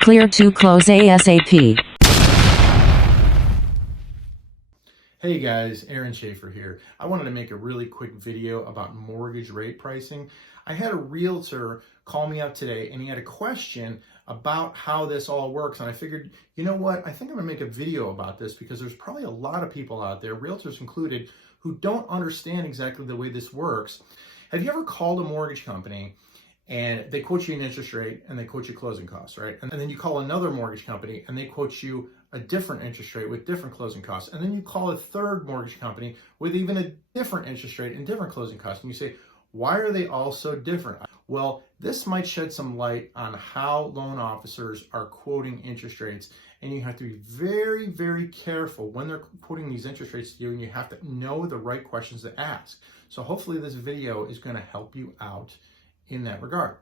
Clear to close ASAP. Hey guys, Aaron.Schaefer here. I wanted to make a really quick video about mortgage rate pricing. I had a realtor call me up today and he had a question about how this all works, and I figured, you know what, I think I'm gonna make a video about this because there's probably a lot of people out there, realtors included, who don't understand exactly the way this works. Have you ever called a mortgage company and they quote you an interest rate and they quote you closing costs, right? And then you call another mortgage company and they quote you a different interest rate with different closing costs. And then you call a third mortgage company with even a different interest rate and different closing costs. And you say, why are they all so different? Well, this might shed some light on how loan officers are quoting interest rates. And you have to be very, very careful when they're quoting these interest rates to you, and you have to know the right questions to ask. So hopefully this video is going to help you out in that regard.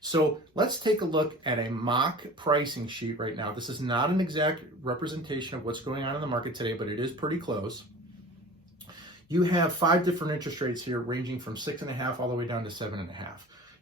So let's take a look at a mock pricing sheet right now. This is not an exact representation of what's going on in the market today, but it is pretty close. You have 5 different interest rates here ranging from 6.5 all the way down to 7.5.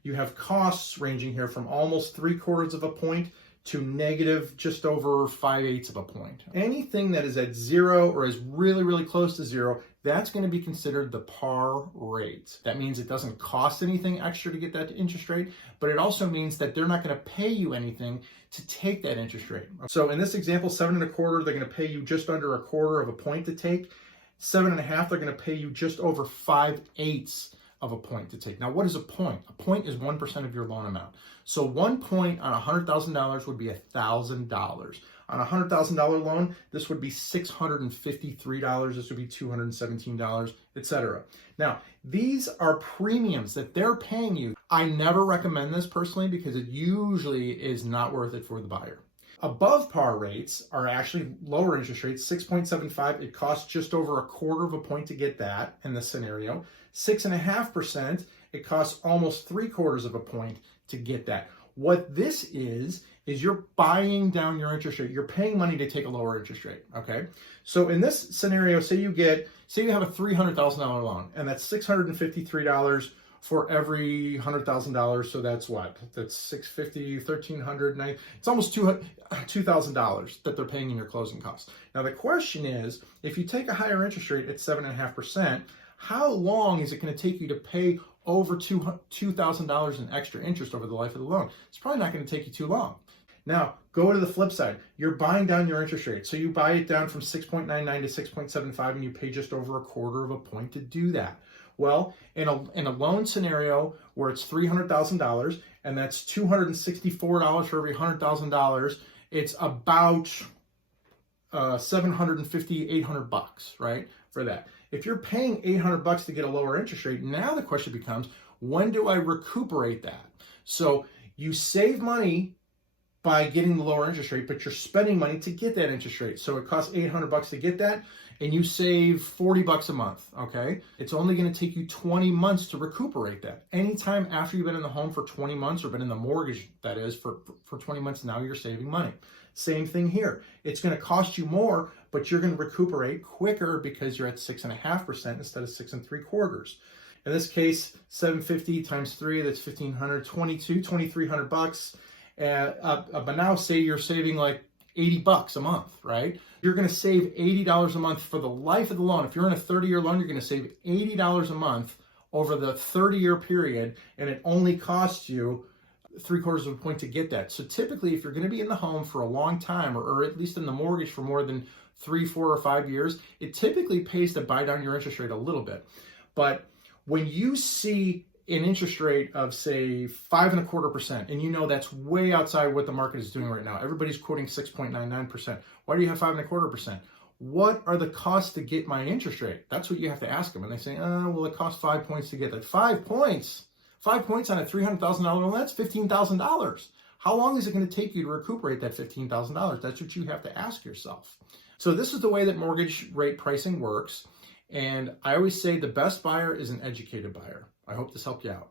You have costs ranging here from almost 3/4 of a point to negative just over 5/8 of a point. Anything that is at 0 or is really, really close to 0, that's going to be considered the par rate. That means it doesn't cost anything extra to get that interest rate, but it also means that they're not going to pay you anything to take that interest rate. So in this example, 7.25, they're going to pay you just under 1/4 of a point to take. 7.5, they're going to pay you just over 5/8 of a point to take. Now, what is a point? A point is 1% of your loan amount. So 1 point on $100,000 would be $1,000. On a $100,000 loan, this would be $653, this would be $217, etc. Now, these are premiums that they're paying you. I never recommend this personally because it usually is not worth it for the buyer. Above par rates are actually lower interest rates, 6.75. It costs just over 1/4 of a point to get that in this scenario. 6.5%, it costs almost 3/4 of a point to get that. What this is you're buying down your interest rate. You're paying money to take a lower interest rate, okay? So in this scenario, say you have a $300,000 loan, and that's $653 for every $100,000. So that's what? That's $650, $1,300, it's almost $2,000 that they're paying in your closing costs. Now the question is, if you take a higher interest rate at 7.5%, how long is it going to take you to pay over $2,000 in extra interest over the life of the loan? It's probably not going to take you too long. Now, go to the flip side. You're buying down your interest rate. So you buy it down from 6.99 to 6.75, and you pay just over 1/4 of a point to do that. Well, in a loan scenario where it's $300,000 and that's $264 for every $100,000, it's about $750, $800, right, for that. If you're paying $800 to get a lower interest rate, now the question becomes, when do I recuperate that? So you save money by getting the lower interest rate, but you're spending money to get that interest rate. So it costs $800 to get that, and you save $40 a month, okay? It's only gonna take you 20 months to recuperate that. Anytime after you've been in the home for 20 months, or been in the mortgage, that is, for 20 months, now you're saving money. Same thing here. It's gonna cost you more, but you're gonna recuperate quicker because you're at 6.5% instead of 6.75. In this case, 750 times 3, that's 1,500, $2,300. But now say you're saving like $80 a month, right? You're going to save $80 a month for the life of the loan. If you're in a 30-year loan, you're going to save $80 a month over the 30-year period, and it only costs you 3/4 of a point to get that. So typically, if you're going to be in the home for a long time, or at least in the mortgage for more than 3, 4, or 5 years, it typically pays to buy down your interest rate a little bit. But when you see an interest rate of, say, 5.25%, and you know that's way outside what the market is doing right now. Everybody's quoting 6.99%. Why do you have 5.25%? What are the costs to get my interest rate? That's what you have to ask them. And they say, well, it costs 5 points to get that. 5 points? 5 points on a $300,000 loan, that's $15,000. How long is it going to take you to recuperate that $15,000? That's what you have to ask yourself. So this is the way that mortgage rate pricing works. And I always say the best buyer is an educated buyer. I hope this helped you out.